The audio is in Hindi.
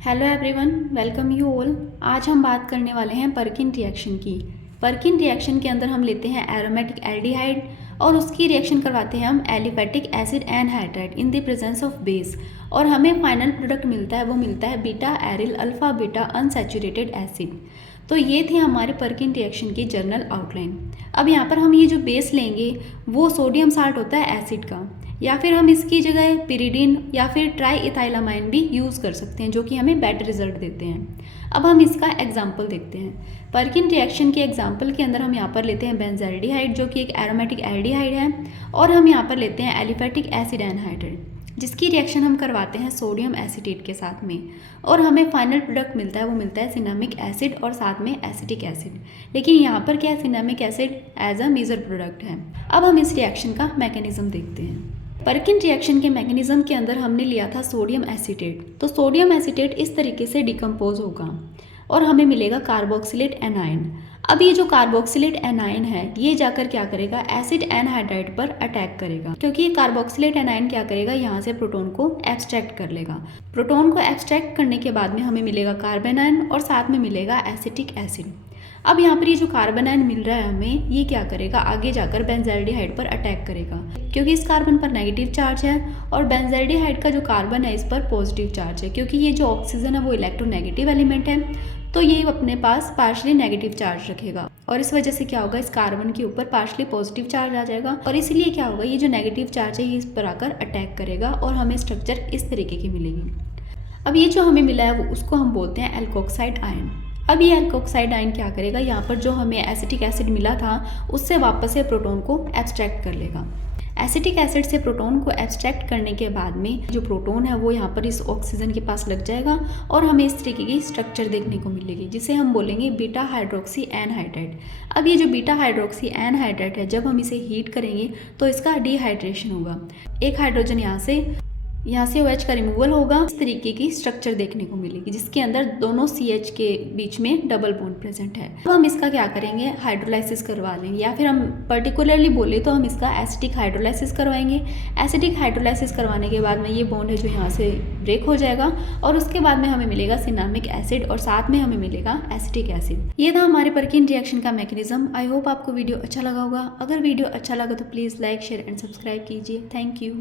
Hello everyone, welcome you all. आज हम बात करने वाले हैं परकिन रिएक्शन की। परकिन रिएक्शन के अंदर हम लेते हैं एरोमेटिक एल्डिहाइड और उसकी रिएक्शन करवाते हैं हम aliphatic acid anhydride in the presence of base, और हमें फाइनल प्रोडक्ट मिलता है, वो मिलता है beta aryl alpha beta unsaturated acid. तो ये थी हमारे परकिन रिएक्शन की जर्नल आउटलाइन। अब यहाँ पर हम ये जो बेस लेंगे वो सोडियम साल्ट होता है एसिड का, या फिर हम इसकी जगह पिरिडीन या फिर ट्राई इथाइलामाइन भी यूज़ कर सकते हैं, जो कि हमें बेटर रिजल्ट देते हैं। अब हम इसका एग्जाम्पल देखते हैं। परकिन रिएक्शन के एग्जाम्पल के अंदर हम यहाँ पर लेते हैं बेंजल्डिहाइड, जो कि एक एरोमेटिक एल्डिहाइड है, और हम यहाँ पर लेते हैं एलिफेटिक एसिड एनहाइड्राइड, जिसकी रिएक्शन हम करवाते हैं सोडियम एसीटेट के साथ में, और हमें फाइनल प्रोडक्ट मिलता है, वो मिलता है सिनामिक एसिड और साथ में एसिटिक एसिड। लेकिन यहाँ पर क्या है, cinnamic acid as a major product है। अब हम इस रिएक्शन का मैकेनिज्म देखते हैं। परकिन रिएक्शन के मैकेनिज्म के अंदर हमने लिया था सोडियम एसीटेट। तो सोडियम एसीटेट इस तरीके से डिकम्पोज होगा और हमें मिलेगा कार्बोक्सिलेट एनाइन। अब ये जो कार्बोक्सिलेट एनाइन है ये जाकर क्या करेगा, एसिड एनहाइड्राइड पर अटैक करेगा, क्योंकि ये कार्बोक्सिलेट एनाइन क्या करेगा, यहाँ से प्रोटॉन को एब्स्ट्रैक्ट कर लेगा। प्रोटॉन को एब्स्ट्रैक्ट करने के बाद में हमें मिलेगा कार्बन आयन और साथ में मिलेगा एसिटिक एसिड। अब यहाँ पर ये जो कार्बन आयन मिल रहा है हमें, ये क्या करेगा, आगे जाकर बेंजल्डिहाइड पर अटैक करेगा, क्योंकि इस कार्बन पर नेगेटिव चार्ज है और बेंजल्डिहाइड का जो कार्बन है इस पर पॉजिटिव चार्ज है। क्योंकि ये जो ऑक्सीजन है वो इलेक्ट्रोनेगेटिव एलिमेंट है, तो ये अपने पास पार्शली नेगेटिव चार्ज रखेगा, और इस वजह से क्या होगा, इस कार्बन के ऊपर पार्शली पॉजिटिव चार्ज आ जाएगा, और इसीलिए क्या होगा, ये जो नेगेटिव चार्ज है ये इस पर आकर अटैक करेगा और हमें स्ट्रक्चर इस तरीके की मिलेगी। अब ये जो हमें मिला है वो उसको हम बोलते हैं एल्कोक्साइड आयन। अब ये एल्कोक्साइड आयन क्या करेगा, यहाँ पर जो हमें एसिटिक एसिड मिला था उससे वापस से प्रोटॉन को एब्स्ट्रैक्ट कर लेगा। एसिटिक एसिड से प्रोटॉन को एब्स्ट्रैक्ट करने के बाद में जो प्रोटॉन है वो यहाँ पर इस ऑक्सीजन के पास लग जाएगा और हमें इस तरीके की स्ट्रक्चर देखने को मिलेगी, जिसे हम बोलेंगे बीटा हाइड्रोक्सी एनहाइड्राइड। अब ये जो बीटा हाइड्रोक्सी एनहाइड्राइड है, जब हम इसे हीट करेंगे तो इसका डिहाइड्रेशन होगा, एक हाइड्रोजन यहाँ से OH का रिमूवल होगा, इस तरीके की स्ट्रक्चर देखने को मिलेगी, जिसके अंदर दोनों CH के बीच में डबल बॉन्ड प्रेजेंट है। अब हम इसका क्या करेंगे, हाइड्रोलाइसिस करवा लेंगे, या फिर हम पर्टिकुलरली बोले तो हम इसका एसिटिक हाइड्रोलाइसिस करवाएंगे। एसिटिक हाइड्रोलाइसिस करवाने के बाद में ये बॉन्ड है जो यहाँ से ब्रेक हो जाएगा, और उसके बाद में हमें मिलेगा सिनामिक एसिड और साथ में हमें मिलेगा एसिटिक एसिड। ये था हमारे परकिन रिएक्शन का मैकेनिज्म। आई होप आपको वीडियो अच्छा लगा होगा। अगर वीडियो अच्छा लगा तो please like, share and subscribe कीजिए। Thank you.